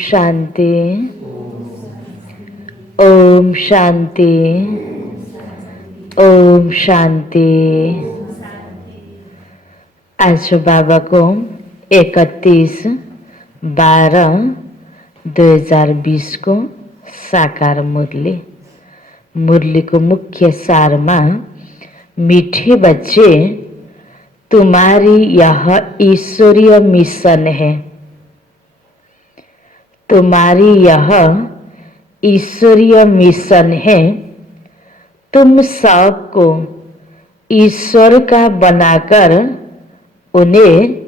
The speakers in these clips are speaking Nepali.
शान्ति। ओम शान्ति। ओम शान्ति। आज बाबा को 31/12/2020 को साकार मुरली। मुरली को मुख्य सार में, मीठे बच्चे, तुम्हारी यह ईश्वरीय मिशन है। तुम्हारी यह ईश्वरीय मिशन है। तुम सबको ईश्वर का बनाकर उन्हें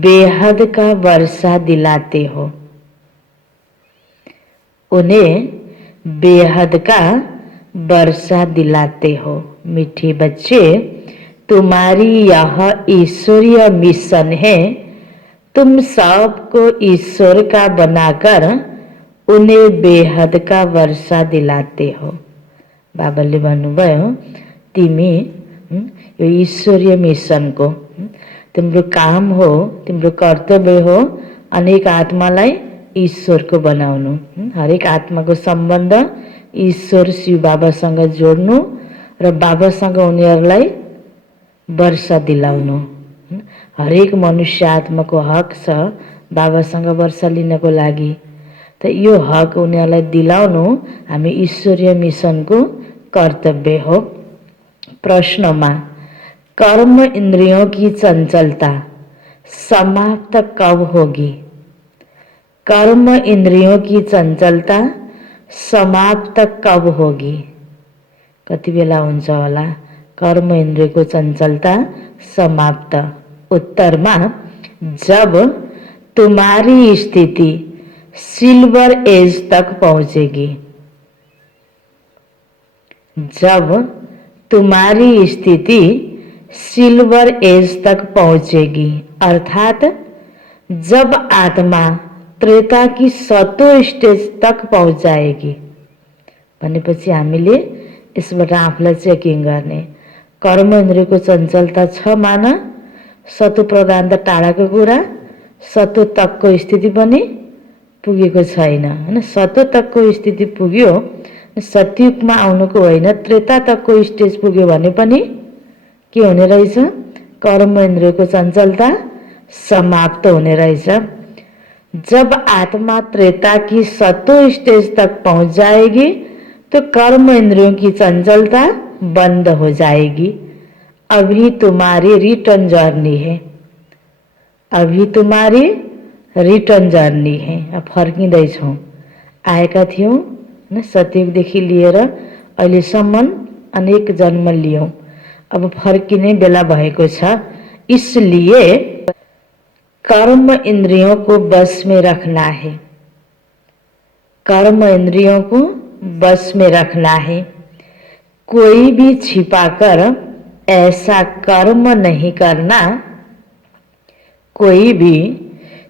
बेहद का वर्षा दिलाते हो। उन्हें बेहद का वर्षा दिलाते हो। मीठे बच्चे, तुम्हारी यह ईश्वरीय मिशन है। तुम सबको ईश्वर का बनाकर उन्हें बेहद का वर्षा दिलाते हो। बाबाले भन्नुभयो, तिमी यो ईश्वरीय मिशन को तिम्रो काम हो, तिम्रो कर्तव्य हो अनेक आत्मालाई ईश्वरको बनाउनु। हरेक आत्माको सम्बन्ध ईश्वर शिव बाबासँग जोड्नु र बाबासँग उनीहरूलाई वर्षा दिलाउनु। हरेक मनुष्य आत्माको हक छ बाबासँग वर्षा लिनको लागि। त यो हक उनीहरूलाई दिलाउनु हामी ईश्वरीय मिशनको कर्तव्य हो। प्रश्नमा, कर्म इंद्रियों की चंचलता समाप्त कब होगी? कर्म इंद्रियों की चंचलता समाप्त कब होगी? कति बेला हुन्छ होला कर्म इंद्रियको चंचलता समाप्त? उत्तर में, जब तुम्हारी स्थिति सिल्वर एज तक पहुंचेगी। जब तुम्हारी स्थिति सिल्वर एज तक पहुंचेगी, अर्थात जब आत्मा त्रेता की सतो स्टेज तक पहुंच जाएगी। भनेपछि हामीले यसबाट आफूलाई चेकिङ गर्ने। कर्म इन्द्रियको चञ्चलता छ मान, सतो प्रदान त टाढाको कुरा, सतो तकको स्थिति पनि पुगेको छैन हैन। सतो तकको स्थिति पुग्यो, सतयुगमा आउनुको होइन, त्रेता तकको स्टेज पुग्यो भने पनि के हुने रहेछ? कर्म इन्द्रियको चञ्चलता समाप्त हुने रहेछ। जब आत्मा त्रेता की सतो स्टेज तक पहुंच जाएगी तो कर्म इंद्रियों की चंचलता बंद हो जाएगी। अभी तुम्हारी रिटर्न जर्नी है। अभी तुम्हारी रिटर्न जर्नी है। अब फर्किँदैछौँ। आएका थियौँ न सतयुगदेखि लिएर अहिलेसम्म अनेक जन्म लियौँ। अब फर्किने बेला भएको छ। इसलिए कर्म इंद्रियों को बस में रखना है। कर्म इंद्रियों को बस में रखना है। कोई भी छिपाकर ऐसा कर्म नहीं करना। कोई भी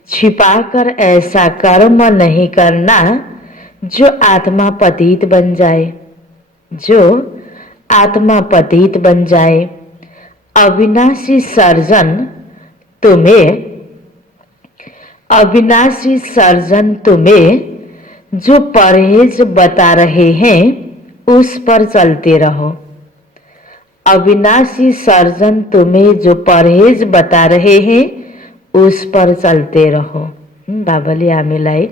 छिपाकर ऐसा कर्म नहीं करना जो आत्मा पतित बन जाए। जो आत्मा पतित बन जाए। अविनाशी सर्जन तुम्हें जो परहेज बता रहे हैं उस पर चलते रहो। अविनाशी सर्जन तुम्हें जो परहेज बता रहे हैं उस पर चलते रहो। बाबाले हामीलाई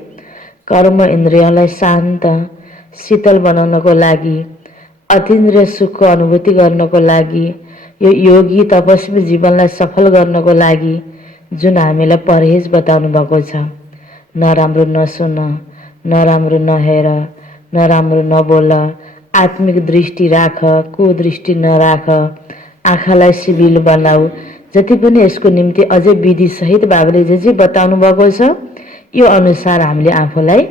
कर्म इन्द्रियलाई शान्त शीतल बनाउनको लागि, अतीन्द्रिय सुखको अनुभूति गर्नको लागि, यो योगी तपस्वी जीवनलाई सफल गर्नको लागि जुन हामीलाई परहेज बताउनु भएको छ। नराम्रो नसुन, नराम्रो नहेर, नराम्रो नबोल, आत्मिक दृष्टि राख, कुदृष्टि नराख, आँखालाई सिभिल बनाऊ। जति पनि यसको निम्ति अझै विधि सहित बाबाले जे जे बताउनु भएको छ यो अनुसार हामीले आफूलाई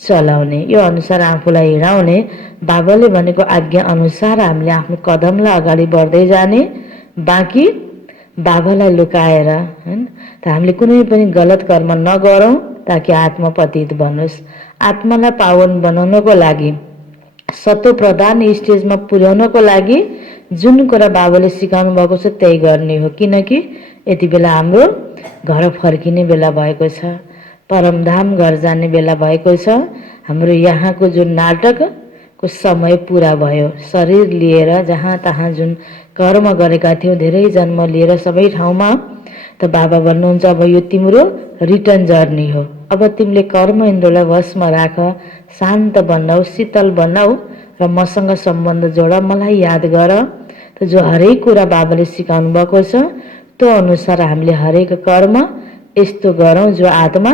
चलाउने, यो अनुसार आफूलाई हिँडाउने। बाबाले भनेको आज्ञा अनुसार हामीले आफ्नो कदमलाई अगाडि बढ्दै जाने। बाँकी बाबालाई लुकाएर हैन त हामीले कुनै पनि गलत कर्म नगरौँ ताकि आत्मा पतित बनोस्। आत्मालाई पावन बनाउनको लागि, सतो प्रधान स्टेजमा पुर्याउनको लागि जुन कुरा बाबाले सिकाउनु भएको छ त्यही गर्ने हो। किनकि यति बेला हाम्रो घर फर्किने बेला भएको छ। परमधाम घर जाने बेला भएको छ। हाम्रो यहाँको जुन नाटकको समय पुरा भयो। शरीर लिएर जहाँ तहाँ जुन कर्म गरेका थियौ, धेरै जन्म लिएर सबै ठाउँमा, त बाबा भन्नुहुन्छ अब यो तिम्रो रिटर्न जर्नी हो। अब तिमीले कर्म इन्द्रलाई वशमा राख, शान्त बनाऊ, शीतल बनाऊ र मसँग सम्बन्ध जोड, मलाई याद गर। त जो हरेक कुरा बाबाले सिकाउनु भएको छ त्यो अनुसार हामीले हरेक कर्म यस्तो गरौँ जो आत्मा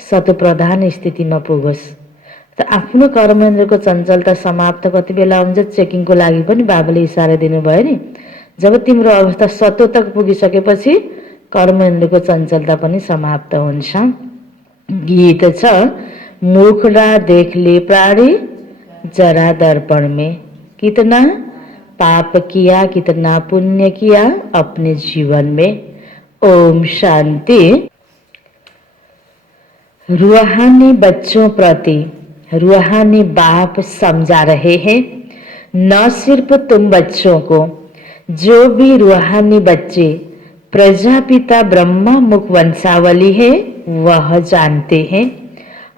सतप्रधान स्थितिमा पुगोस्। त आफ्नो कर्मेन्द्रको चञ्चलता समाप्त कति बेला हुन्छ चेकिङको लागि पनि बाबाले इसारा दिनुभयो नि। जब तिम्रो अवस्था सतो तक पुगिसकेपछि कर्मेन्द्रको चञ्चलता पनि समाप्त हुन्छ। गीत छ, मुखडा देखले प्राणी जरा दर्पण में, कितना पाप किया कितना पुण्य किया अपने जीवन में। ओम शांति। रूहानी बच्चों प्रति रूहानी बाप समझा रहे हैं, न सिर्फ तुम बच्चों को, जो भी रूहानी बच्चे प्रजापिता ब्रह्मा मुख वंशावली है वह जानते हैं।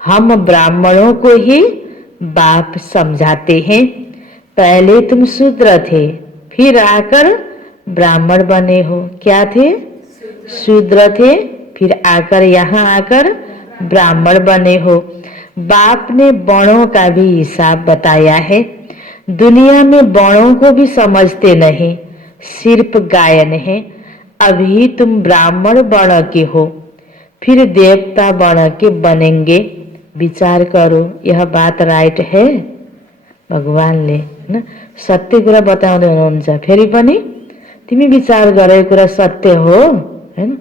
हम ब्राह्मणों को ही बाप समझाते हैं। पहले तुम शूद्र थे, फिर आकर ब्राह्मण बने हो। क्या थे? शूद्र थे, फिर आकर यहाँ आकर ब्राह्मण बने हो। बाप ने वर्णों का भी हिसाब बताया है। दुनिया में वर्णों को भी समझते नहीं, सिर्फ गायन है। अभी तुम ब्राह्मण वर्ण के हो, फिर देवता वर्ण के बनेंगे। विचार करो, यह बात राइट है? भगवानले हैन सत्य कुरा बताउँदै हुनुहुन्छ। फेरि पनि तिमी विचार गर, यो कुरा सत्य हो हैन।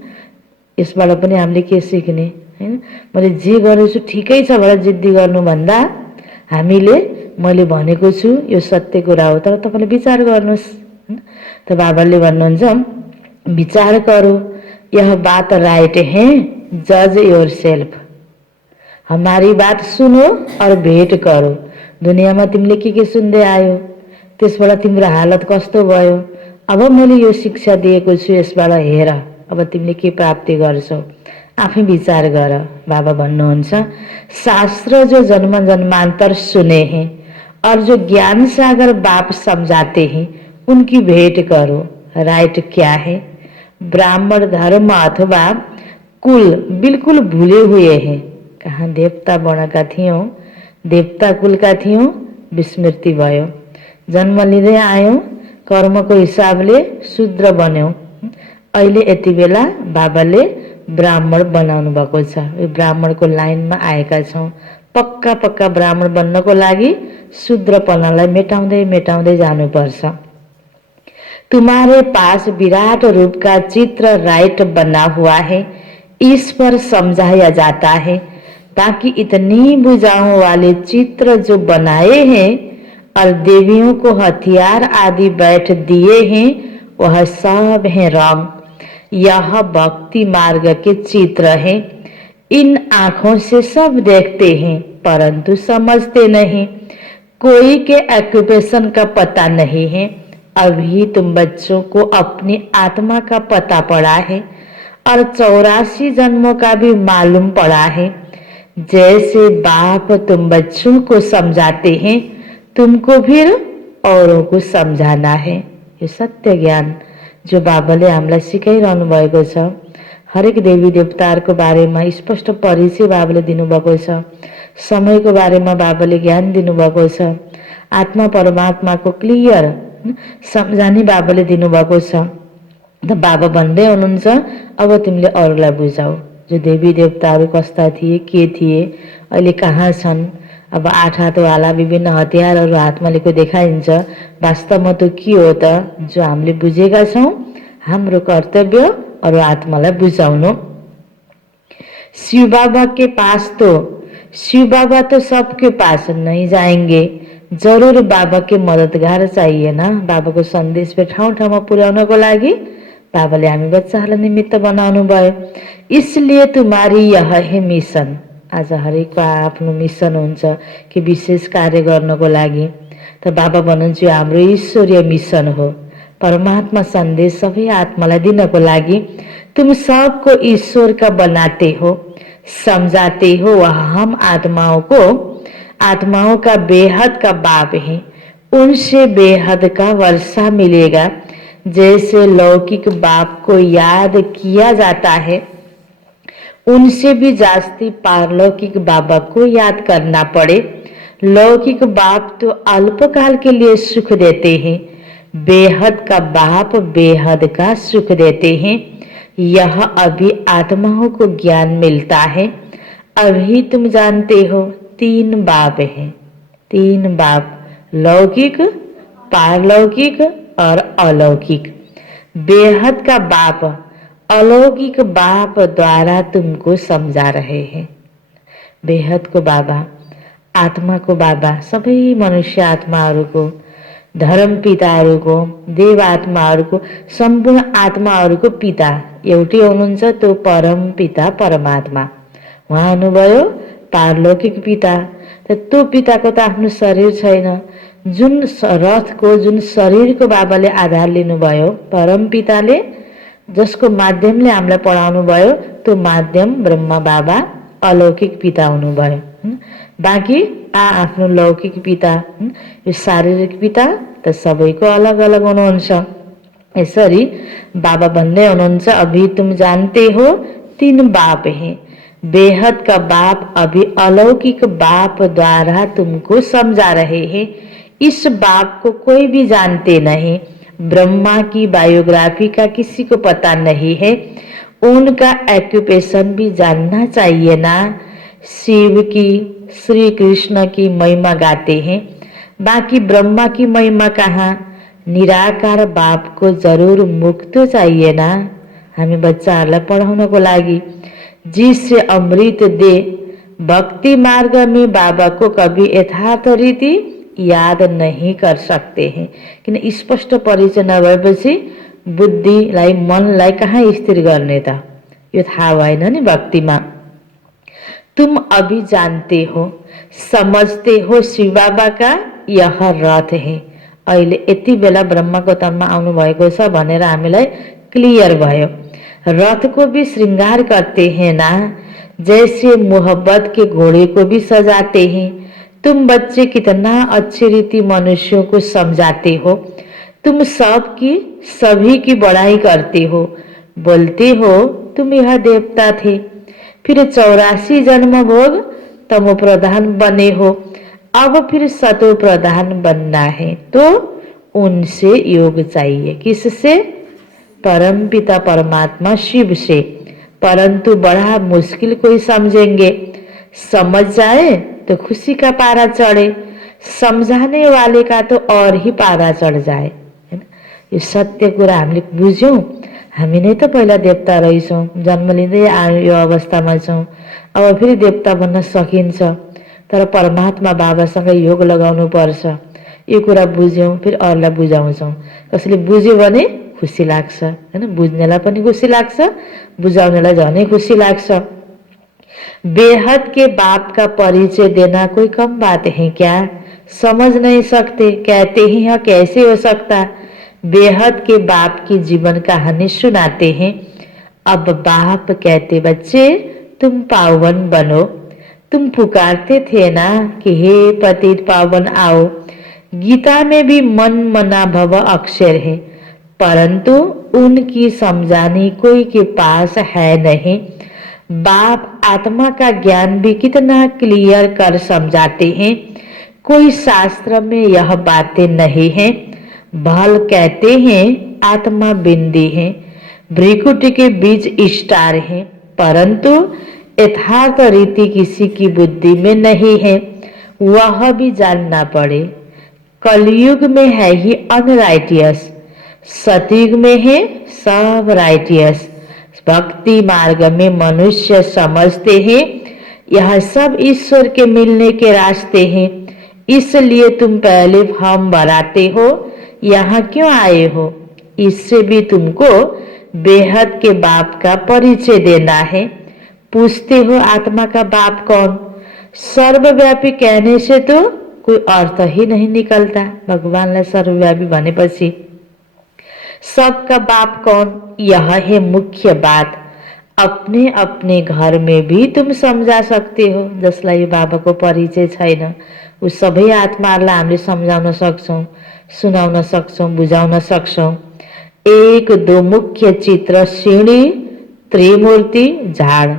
यसबाट पनि हामीले के सिक्ने हैन? मैले जे गरेछु ठिकै छ भनेर जिद्दी गर्नुभन्दा हामीले मैले भनेको छु यो सत्य कुरा हो, तर तपाईले विचार गर्नुहोस्। त बाबाले भन्नुहुन्छ विचार करो, यह बात राइट है, जज योरसेल्फ। हमारी बात सुनो और भेट करो। दुनियाँमा तिमीले के सुन्दै आयो, त्यसबाट तिम्रो हालत कस्तो भयो। अब मैले यो शिक्षा दिएको छु, यसबाट हेर अब तिमीले के प्राप्ति गर्छौ, आफै विचार गर। बाबा भन्नुहुन्छ शास्त्र जो जन्म जन्मांतर सुने हैं और जो ज्ञान सागर बाप समझाते हैं उनकी भेंट करो। राइट क्या है? ब्राह्मण धर्म अथवा कुल बिल्कुल भूले हुए हैं। कहाँ देवता वर्णका थियौं, देवता कुलका थियौं, विस्मृति भयो। जन्म लिँदै आयौं, कर्मको हिसाबले शूद्र बन्यौं। अहिले यति बेला बाबाले ब्राह्मण बनाउनु भएको छ। यो ब्राह्मणको लाइनमा आएका छौं। पक्का पक्का ब्राह्मण बन्नको लागि शूद्रपनालाई मेटाउँदै मेटाउँदै जानुपर्छ। तुम्हारे पास विराट रूप का चित्र राइट बना हुआ है, इस पर समझाया जाता है ताकि इतनी भुजाओं वाले चित्र जो बनाए हैं और देवियों को हथियार आदि बैठ दिए हैं वह सब हैं रंग। यह भक्ति मार्ग के चित्र हैं। इन आँखों से सब देखते हैं परंतु समझते नहीं। कोई के ऑक्यूपेशन का पता नहीं है। अभी तुम बच्चों को अपनी आत्मा का पता पड़ा है और 84 जन्मों का भी मालूम पड़ा है। जैसे बाप तुम बच्चों को समझाते हैं, तुमको फिर औरों को समझाना है। यो सत्य ज्ञान जो बाबाले हामीलाई सिकाइरहनु भएको छ। हरेक देवी देवताहरूको बारेमा स्पष्ट परिचय बाबाले दिनुभएको छ। समयको बारेमा बाबाले ज्ञान दिनुभएको छ। आत्मा परमात्माको क्लियर सम्झानी बाबाले दिनुभएको छ। त बाबा भन्दै हुनुहुन्छ अब तिमीले अरूलाई बुझाऊ। जो देवी देवताहरू कस्ता थिए, के थिए, अहिले कहाँ छन्। अब 8 हातवाला विभिन्न हतियारहरू हातमा लिएको देखाइन्छ। वास्तवमा त्यो के हो त? जो हामीले बुझेका छौं, हाम्रो कर्तव्य अरू आत्मालाई बुझाउनु। शिव बाबा के पास तो शिव बाबा तो सबके पास नहीं जाएंगे, जरूर बाबा के मददगार चाहिए ना। बाबाको सन्देश पे ठाउँ ठाउँमा पुर्याउनको लागि बाबाले हामी बच्चाहरूलाई निमित्त बनाउनु भयो। इसलिए तुम्हारी यह है मिशन। आज हरेकको आफ्नो मिशन हुन्छ कि विशेष कार्य गर्नको लागि। त बाबा भन्नुहुन्छ यो हाम्रो ईश्वरीय मिशन हो। परमात्मा सन्देश सबै आत्मालाई दिनको लागि। तुम सबको ईश्वर का बनाते हो, समझाते हो वह हम आत्माओं का बेहद का बाप है। उनसे बेहद का वर्षा मिलेगा। जैसे लौकिक बाप को याद किया जाता है, उनसे भी जास्ती पारलौकिक बाबा को याद करना पड़े। लौकिक बाप तो अल्पकाल के लिए सुख देते हैं, बेहद का बाप बेहद का सुख देते हैं। यह अभी आत्माओं को ज्ञान मिलता है। अभी तुम जानते हो 3 बाप हैं, 3 बाप, लौकिक, पारलौकिक और अलौकिक। बेहद का बाप अलौकिक बाप द्वारा तुमको समझा रहे हैं। बेहद को बाबा, आत्मा को बाबा, सबै मनुष्य आत्माहरूको, धर्म पिताहरूको, देव आत्माहरूको, सम्पूर्ण आत्माहरूको पिता एउटै हुनुहुन्छ, त्यो परम पिता परमात्मा। उहाँ हुनुभयो पारलौकिक पिता। त्यो पिताको त आफ्नो शरीर छैन। जुन रथको, जुन शरीरको बाबाले आधार लिनुभयो परम पिताले, जसको माध्यमले हामीलाई पढाउनु भयो, त्यो माध्यम ब्रह्मा बाबा अलौकिक पिता हुनुभयो। बाँकी आफ्नो लौकिक पिता, यो शारीरिक पिता त सबैको अलग अलग हुनुहुन्छ। यसरी बाबा भन्दै हुनुहुन्छ, अभी तुम जानते हो 3 बाप हैं। बेहद का बाप अभी अलौकिक बाप द्वारा तुमको समझा रहे हैं। इस बाप को कोई भी जानते नहीं। ब्रह्मा की बायोग्राफी का किसी को पता नहीं है। उनका ऑक्यूपेशन भी जानना चाहिए ना। शिव की, श्री कृष्ण की महिमा गाते हैं, बाकी ब्रह्मा की महिमा कहाँ। निराकार बाप को जरूर मुक्त चाहिए ना, हामी बच्चाहरूलाई पढाउनको लागि। जिससे अमृत दे भक्ति मार्ग में बाबा को कभी यथार्थ रीति याद नहीं कर सकते हैं। किन स्पष्ट परिचय नभएपछि बुद्धिलाई, मनलाई कहाँ स्थिर गर्ने त, यो थाहा भएन नि भक्तिमा। तुम अभी जानते हो, समझते हो शिव बाबा का यह रथ है। अहिले यति बेला ब्रह्माको तनमा आउनु भएको छ भनेर हामीलाई क्लियर भयो। रथ को भी श्रृंगार करते हैं ना, जैसे मोहब्बत के घोड़े को भी सजाते हैं। तुम बच्चे कितना अच्छी रीति मनुष्यों को समझाते हो। तुम सबकी, सभी की बड़ाई करते हो, बोलते हो तुम यह देवता थे, फिर 84 जन्म भोग तमो प्रधान बने हो, अब फिर सतो प्रधान बनना है, तो उनसे योग चाहिए। किससे? परम पिता परमात्मा शिव से। परंतु बड़ा मुश्किल कोई समझेंगे। समझ जाए तो खुशी का पारा चढ़े, समझाने वाले का तो और ही पारा चढ़ जाए, है ना। यो सत्य कुरा हामीले बुझ्यौं। हामी नै त पहिला देवता रहेछौँ, जन्म लिँदै आयो यो अवस्थामा छौँ। अब फेरि देवता बन्न सकिन्छ, तर परमात्मा बाबासँग योग लगाउनु पर्छ। यो कुरा बुझ्यौं, फेरि अरूलाई बुझाउँछौँ। कसैले बुझ्यो भने खुसी लाग्छ, हैन। बुझ्नेलाई पनि खुसी लाग्छ, बुझाउनेलाई झनै खुसी लाग्छ। बेहद के बाप का परिचय देना कोई कम बात है क्या? समझ नहीं सकते, कहते ही यह कैसे हो सकता। बेहद के बाप की जीवन कहानी सुनाते हैं। अब बाप कहते, बच्चे तुम पावन बनो। तुम पुकारते थे ना कि हे पतित पावन आओ। गीता में भी मन मना भव अक्षर है, परंतु उनकी समझानी कोई के पास है नहीं। बाप आत्मा का ज्ञान भी कितना क्लियर कर समझाते हैं। कोई शास्त्र में यह बातें नहीं है। भल कहते हैं आत्मा बिंदी है, भ्रिकुटी के बीच स्टार है, परंतु यथार्थ रीति किसी की बुद्धि में नहीं है, वह भी जानना पड़े। कलयुग में है ही अनराइटियस, सतयुग में है सब राइटियस। भक्ति मार्ग में मनुष्य समझते हैं यह सब ईश्वर के मिलने के रास्ते हैं, इसलिए तुम पहले फॉर्म भराते हो, यहाँ क्यों आए हो। इससे भी तुमको बेहद के बाप का परिचय देना है। पूछते हो आत्मा का बाप कौन? सर्वव्यापी कहने से तो कोई अर्थ ही नहीं निकलता। भगवानलाई सर्वव्यापी भनेपछि सबका बाप कौन, यह है मुख्य बात। अपने अपने घर में भी तुम सम्झा सकते हो। जसलाई बाबाको परिचय छैन ऊ सबै आत्माहरूलाई हामीले सम्झाउन सक्छौं, सुनाउन सक्छौं, बुझाउन सक्छौं। एक दो मुख्य चित्र सीढ़ी, त्रिमूर्ति, झाड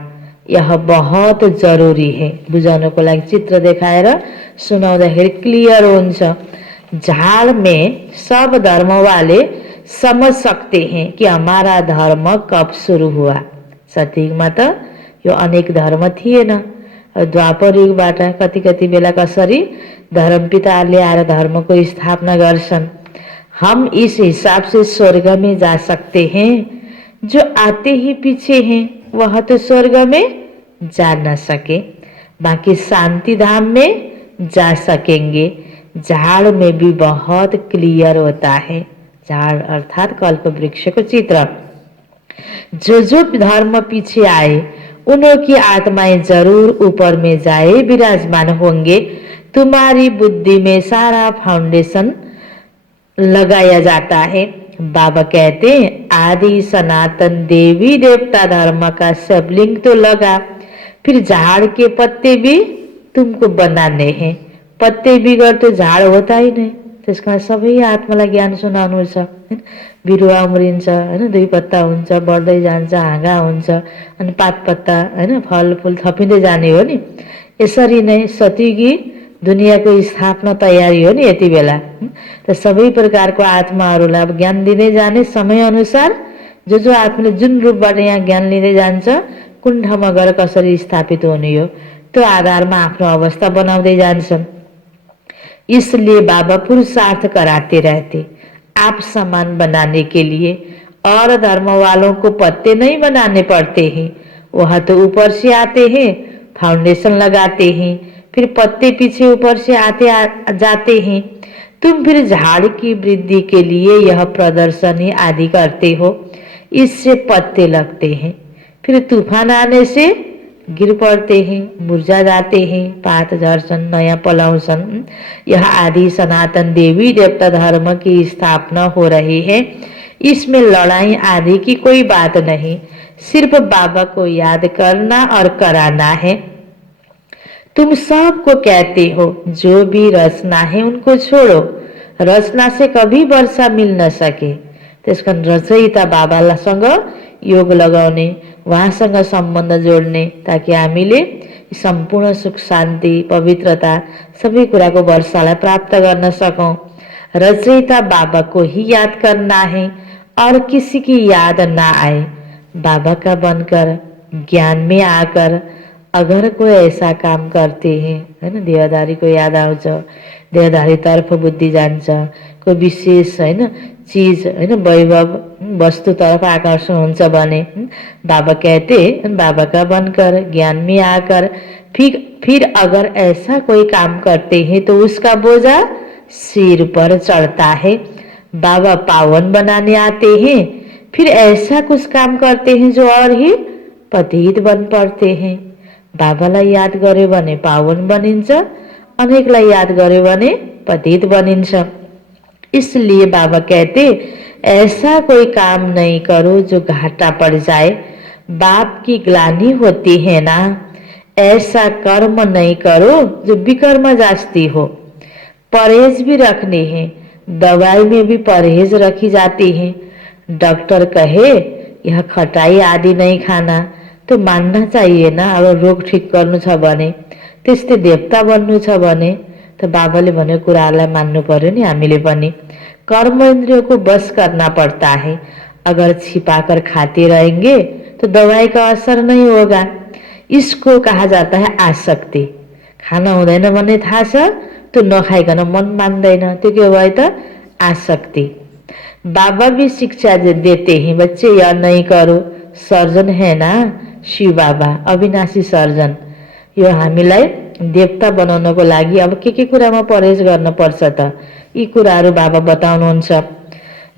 यह बहुत जरुरी है। बुझाउनको लागि चित्र देखाएर सुनाउँदाखेरि क्लियर हुन्छ। झाड़ में सब धर्म वाले समझ सकते हैं कि हमारा धर्म कब शुरू हुआ। सतयुगमा त यो अनेक धर्म थिएन। द्वापर युगबाट कति कति बेला कसरी धर्मपिताहरूले आएर धर्मको स्थापना गर्छन्। हम इस हिसाब से स्वर्ग में जा सकते हैं, जो आते ही पीछे हैं वह तो स्वर्ग में जा न सके, बाकी शांति धाम में जा सकेंगे। झाड़ में भी बहुत क्लियर होता है। झाड़ अर्थात कल्प वृक्ष को चित्र। जो जो धर्म पीछे आए उनकी आत्माएं जरूर ऊपर में जाए विराजमान होंगे। तुम्हारी बुद्धि में सारा फाउंडेशन लगाया जाता है। बाबा कहते हैं आदि सनातन देवी देवता धर्म का सबलिंग तो लगा, फिर झाड़ के पत्ते भी तुमको बनाने हैं। पत्ते बिगर तो झाड होता ही नहीं। त्यस कारण सबै आत्मालाई ज्ञान सुनाउनु छ। बिरुवा उम्रिन्छ हैन, दुई पत्ता हुन्छ, बढ्दै जान्छ, हाँगा हुन्छ, अनि पात पत्ता हैन, फल फूल थपिँदै जाने हो नि। यसरी नै सतयुगी दुनियाँको स्थापना तयारी हो नि यति बेला। त सबै प्रकारको आत्माहरूलाई अब ज्ञान दिँदै जाने समय अनुसार जो जो आत्माले जुन रूपबाट यहाँ ज्ञान लिँदै जान्छ, कुन ठाउँमा गएर कसरी स्थापित हुने हो त्यो आधारमा आफ्नो अवस्था बनाउँदै जान्छन्। इसलिए बाबा पुरुषार्थ कराते रहते आप समान बनाने के लिए, और धर्म वालों को पत्ते नहीं बनाने पड़ते हैं। वह तो ऊपर से आते हैं, फाउंडेशन लगाते हैं, फिर पत्ते पीछे ऊपर से जाते हैं। तुम फिर झाड़ की वृद्धि के लिए यह प्रदर्शनी आदि करते हो, इससे पत्ते लगते हैं, फिर तूफान आने से गिर पड़ते हैं, मुरझा जाते हैं, पात झर्छन्, नयाँ पलाउँछन्। यह आदि सनातन देवी देवता धर्म की स्थापना हो रही है। इसमें लड़ाई आदि की कोई बात नहीं, सिर्फ बाबा को याद करना और कराना है। तुम सबको कहते हो जो भी रचना है उनको छोड़ो, रचना से कभी वर्षा मिल न सके। त्यसकारण रचयिता बाबासँग योग लगाउने, उहाँसँग सम्बन्ध जोड्ने, ताकि हामीले सम्पूर्ण सुख शान्ति पवित्रता सबै कुराको वर्षालाई प्राप्त गर्न सकौं। रचयिता बाबा को ही याद करना है और किसी की याद ना आए। बाबा का बनकर ज्ञान में आकर अगर कोई ऐसा काम करते हैं हैन, देहधारी को याद आउँछ, देहधारी तर्फ बुद्धि जान्छ, कोही विशेष हैन चीज हैन वैभव वस्तु तरफ आकर्षण हुन्छ भने बाबा कहते बाबा का बनकर ज्ञान में आकर फिर अगर ऐसा कोई काम करते हैं तो उसका बोझा सिर पर चढ़ता है। बाबा पावन बनाने आते हैं, फिर ऐसा कुछ काम करते हैं जो और ही पतित बन पड़ते हैं। बाबालाई याद गर्यो भने पावन बनिन्छ, अनेकलाई याद गर्यो भने पतित बनिन्छ। इसलिए बाबा कहते ऐसा कोई काम नहीं करो जो घाटा पड़ जाए, बाप की ग्लानि होती है ना। ऐसा कर्म नहीं करो जो विकर्म जास्ती हो। परहेज भी रखने हैं, दवाई में भी परहेज रखी जाती है। डॉक्टर कहे यह खटाई आदि नहीं खाना तो मानना चाहिए ना। अब रोग ठीक गर्नु छ भने, त्यस्तै देवता बन्नु छ भने तो बाबाले भनेको कुरालाई मान्नु पर्यो नि हामीले पनि। कर्म इंद्रियों को बस करना पड़ता है। अगर छिपाकर खाते रहेंगे तो दवाई का असर नहीं होगा। इसको कहा जाता है आसक्ति। खाना हुँदैन भन्ने थाहा छ तो नखाइकन मन मान्दैन, त्यो के भयो त आसक्ति। बाबा भी शिक्षा देते हैं, बच्चे यह नहीं करो। सर्जन है ना शिव बाबा, अविनाशी सर्जन। यो हामीलाई देवता बनाउनको लागि अब के कुरामा परहेज गर्न पर्छ त, यी कुराहरू बाबा बताउनुहुन्छ।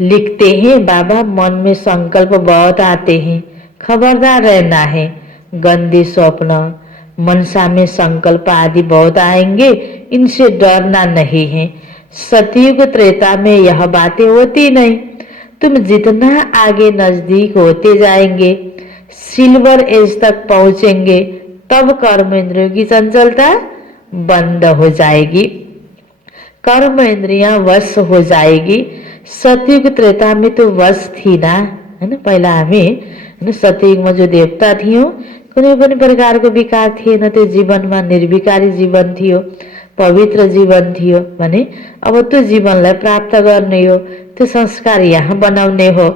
लिखते हैं बाबा मन में संकल्प बहुत आते हैं, खबरदार रहना है। गंदे स्वप्न मनसा में संकल्प आदि बहुत आएंगे, इनसे डरना नहीं है। सतयुग त्रेता में यह बातें होती नहीं। तुम जितना आगे नजदीक होते जाएंगे सिल्वर एज तक पहुंचेंगे तब कर्म इंद्रियों की चंचलता बंद हो जाएगी, कर्म इंद्रियां वश हो जाएगी। सतयुग त्रेता में तो वश थी ना, है ना। पहिला हामी हैन सतयुगमा जो देवता थियौं, कुनै पनि प्रकारको विकार थिएन, त्यो जीवनमा निर्विकारी जीवन थियो, पवित्र जीवन थियो भने अब त्यो जीवनलाई प्राप्त गर्ने हो, त्यो संस्कार यहाँ बनाउने हो।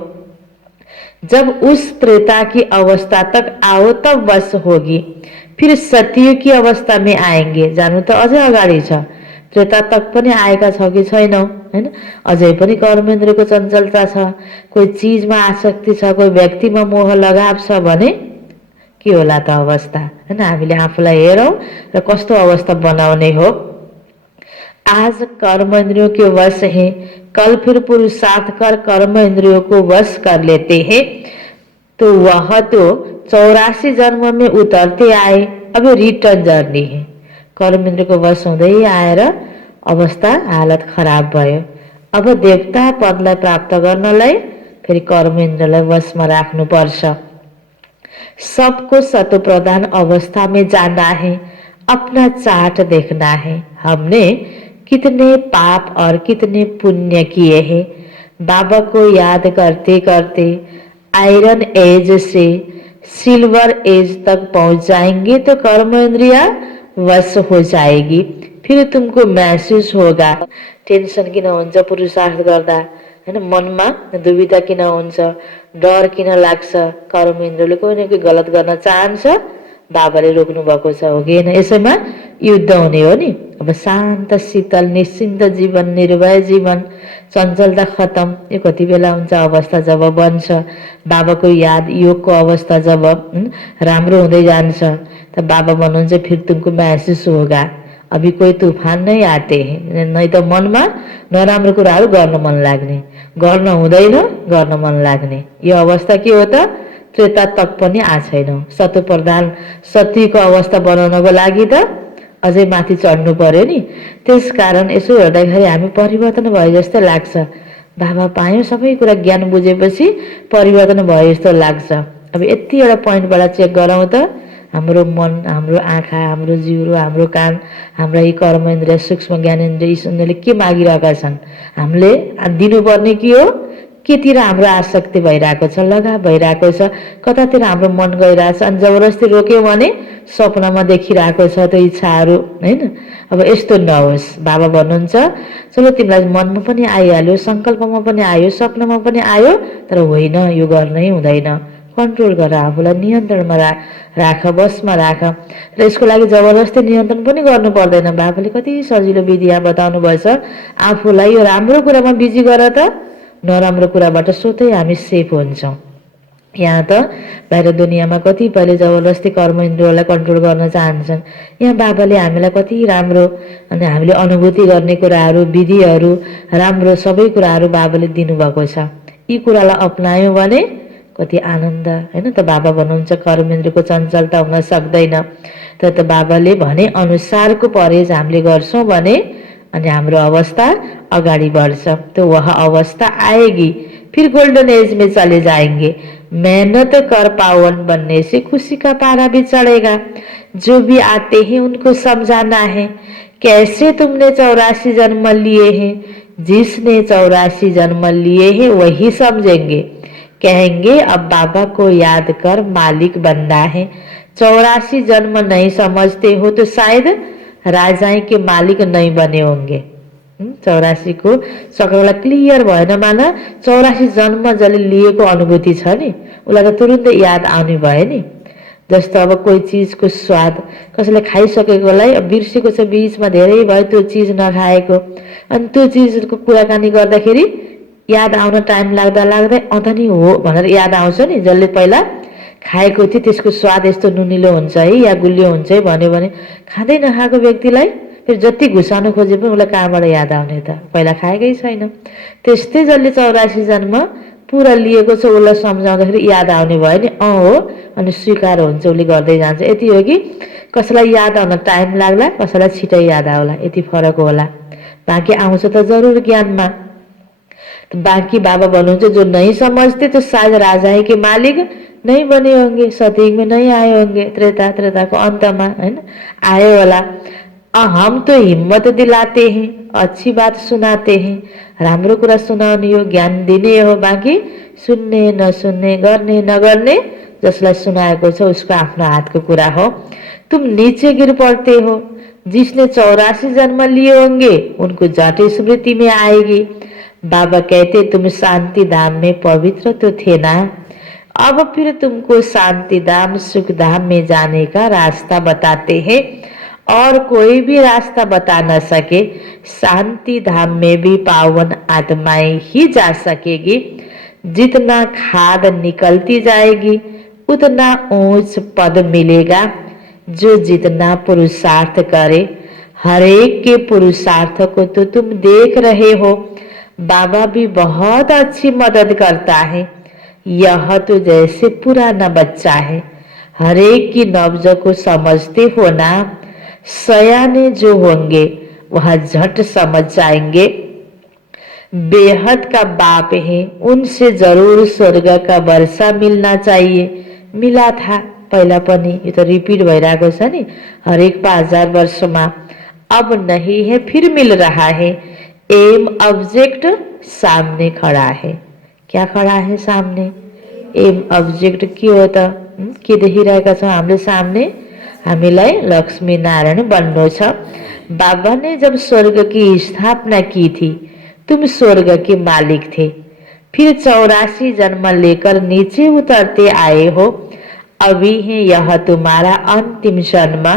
जब उस त्रेता की अवस्था तक आओ तब वश होगी, फिर सतयुग की अवस्था में आएंगे। जानु त अझै अगाडि छ, त्रेता तक पनि आएका छौँ कि छैनौँ, हैन। अझै पनि कर्मेन्द्रको चञ्चलता छ, कोही चिजमा आसक्ति छ, कोही व्यक्तिमा मोह लगाव छ भने के होला त अवस्था, हैन। हामीले आफूलाई हेरौँ र कस्तो अवस्था बनाउने हो। आज कर्म इंद्रियों के वश हैं, कल फिर पुरुषार्थ कर कर्म इंद्रियों को वश कर लेते हैं, तो वह तो 84 जन्म में उतरते आए, अब रिटर्न जर्नी है। कर्म इंद्रिय को वश हुँदै आएर अवस्था हालत खराब भयो। अब देवता पदलाई प्राप्त गर्नलाई फेरि कर्म इन्द्रलाई वशमा राख्नुपर्छ। सबको सतो प्रधान अवस्था में जाना है, अपना चार्ट देखना है, हमने कितने पाप और कितने पुण्य किए हैं। बाबा को याद करते करते आयरन एज से सिल्वर एज तक पहुंच जाएंगे तो कर्म इंद्रिया वश हो जाएगी, फिर तुमको महसूस होगा। टेंशन किन हुन्छ पुरुषार्थ गर्दा, हैन। मनमा दुविधा किन हुन्छ, डर किन लाग्छ, कर्म इन्द्रियले कोही न कोही गलत गर्न चाहन्छ, बाबाले रोक्नु भएको छ हो कि हैन। यसैमा युद्ध हुने हो नि। अब शान्त शीतल निश्चिन्त जीवन, निर्भय जीवन, चञ्चलता खतम, यो कति बेला हुन्छ अवस्था जब बन्छ बाबाको याद योगको अवस्था जब राम्रो हुँदै जान्छ त बाबा भन्नुहुन्छ फिर तुमको महसुस होगा अभी कोही तूफान नै आते हैं। नै त मनमा नराम्रो कुराहरू गर्न मन लाग्ने, गर्न हुँदैन, गर्न मन लाग्ने, यो अवस्था के हो त त्रेता तक पनि आछैनौँ। सतो प्रधान सतीको अवस्था बनाउनको लागि त अझै माथि चढ्नु पर्यो नि। त्यसकारण यसो हेर्दाखेरि हामी परिवर्तन भए जस्तो लाग्छ। बाबा पायौँ, सबै कुरा ज्ञान बुझेपछि परिवर्तन भए जस्तो लाग्छ। अब यति एउटा पोइन्टबाट चेक गरौँ त हाम्रो मन, हाम्रो आँखा, हाम्रो जिउरो, हाम्रो कान, हाम्रा यी कर्म इन्द्रिय, सूक्ष्म ज्ञानेन्द्रिय, यी सुन्नेले के मागिरहेका छन्, हामीले दिनुपर्ने के हो, केतिर हाम्रो आसक्ति भइरहेको छ, लगाव भइरहेको छ, कतातिर हाम्रो मन गइरहेछ। अनि जबरजस्ती रोक्यो भने सपनामा देखिरहेको छ त्यो इच्छाहरू, हैन। अब यस्तो नहोस्। बाबा भन्नुहुन्छ चलो तिमीलाई मनमा पनि आइहाल्यो, सङ्कल्पमा पनि आयो, सपनामा पनि आयो, तर होइन यो गर्नै हुँदैन। कन्ट्रोल गर, आफूलाई नियन्त्रणमा राख, बसमा राख। र यसको लागि जबरजस्ती नियन्त्रण पनि गर्नु पर्दैन। बाबाले कति सजिलो विधि यहाँ बताउनु भएछ। आफूलाई यो राम्रो कुरामा बिजी गर त नराम्रो कुराबाट स्वतै हामी सेफ हुन्छौँ। यहाँ त बाहिर दुनियाँमा कतिपयले जबरजस्ती कर्म इन्द्रियलाई कन्ट्रोल गर्न चाहन्छन्। यहाँ बाबाले हामीलाई कति राम्रो अनि हामीले अनुभूति गर्ने कुराहरू, विधिहरू, राम्रो सबै कुराहरू बाबाले दिनुभएको छ। यी कुरालाई अपनायौँ भने कति आनन्द, हैन। त बाबा भन्नुहुन्छ कर्म इन्द्रियको चञ्चलता हुन सक्दैन। त बाबाले भने अनुसारको परहेज हामीले गर्छौँ भने अनि हाम्रो अवस्था अगाडि बढ़छ। तो वह अवस्था आएगी, फिर गोल्डन एज में चले जाएंगे। मेहनत कर पावन बनने से खुशी का पारा भी चढ़ेगा। जो भी आते हैं उनको समझाना है कैसे तुमने 84 जन्म लिए हैं। जिसने 84 जन्म लिए हैं वही समझेंगे, कहेंगे अब बाबा को याद कर मालिक बनना है। 84 जन्म नहीं समझते हो तो शायद राजाई के मालिक नहीं बने होंगे। 84 को चक्रलाई क्लियर भएन मान 84 जन्म जसले लिएको अनुभूति छ नि उसलाई त तुरुन्तै याद आउने भयो नि। जस्तो अब कोही चिजको स्वाद कसैले खाइसकेकोलाई बिर्सेको छ, बीचमा धेरै भयो त्यो चिज नखाएको, अनि त्यो चिजको कुराकानी गर्दाखेरि याद आउन टाइम लाग्दा लाग्दै अँत नि हो भनेर याद आउँछ नि। जसले पहिला खाएको थियो त्यसको स्वाद यस्तो नुनिलो हुन्छ है या गुलियो हुन्छ है भन्यो भने खाँदै नखाएको व्यक्तिलाई फेरि जति घुसाउनु खोजे पनि उसलाई कहाँबाट याद आउने त, पहिला खाएकै छैन। त्यस्तै जसले 84 जन्म पुरा लिएको छ उसलाई सम्झाउँदाखेरि याद आउने भयो नि, हो, अनि स्वीकार हुन्छ, उसले गर्दै जान्छ। यति हो कि कसैलाई याद आउन टाइम लाग्ला, कसैलाई छिटै याद आउला, यति फरक होला। बाँकी आउँछ त जरुर ज्ञानमा। तो बाकी बाबा बनुन्छ जो नहीं समझते तो शायद राजा के मालिक नहीं बने होंगे, सतयुग में नहीं आए होंगे, त्रेता को अंत में, है ना, आए वाला। हम तो हिम्मत दिलाते हैं, अच्छी बात सुनाते हैं, राम्रो कुरा सुनाउने हो, ज्ञान दिने हो, बाँकी सुन्ने नसुन्ने, गर्ने नगर्ने, जसलाई सुनाएको छ उसको आफ्नो हातको कुरा हो। तुम नीचे गिर पड़ते हो, जिसने 84 जन्म लिए होंगे उनको जट स्मृति में आएगी। बाबा कहते तुम शांति धाम में पवित्र तो थे ना, अब फिर तुमको शांति धाम सुख धाम में जाने का रास्ता बताते हैं, और कोई भी रास्ता बता न सके। शांति धाम में भी पावन आत्माएं ही जा सकेगी। जितना खाद निकलती जाएगी उतना ऊंच पद मिलेगा। जो जितना पुरुषार्थ करे, हर एक के पुरुषार्थ को तो तुम देख रहे हो। बाबा भी बहुत अच्छी मदद करता है। यह तो जैसे पुराना बच्चा है, हर एक की नब्ज को समझते हो ना। सयाने जो होंगे वह झट समझ जाएंगे। बेहद का बाप है, उनसे जरूर स्वर्ग का वर्षा मिलना चाहिए। मिला था पहिला पनि, ये तो रिपीट भइरहेको छ नि हरेक 5000 वर्षमा। अब नहीं है, फिर मिल रहा है। एम ऑब्जेक्ट सामने खड़ा है। क्या खड़ा है सामने? एम ऑब्जेक्ट के हो त के देखिरहेका छौँ हामीले सामने? हामीलाई लक्ष्मी नारायण बन्नु छ। बाबा ने जब स्वर्ग की स्थापना की थी, तुम स्वर्ग के मालिक थे, फिर 84 जन्म लेकर नीचे उतरते आए हो। अभी है यह तुम्हारा अंतिम जन्म।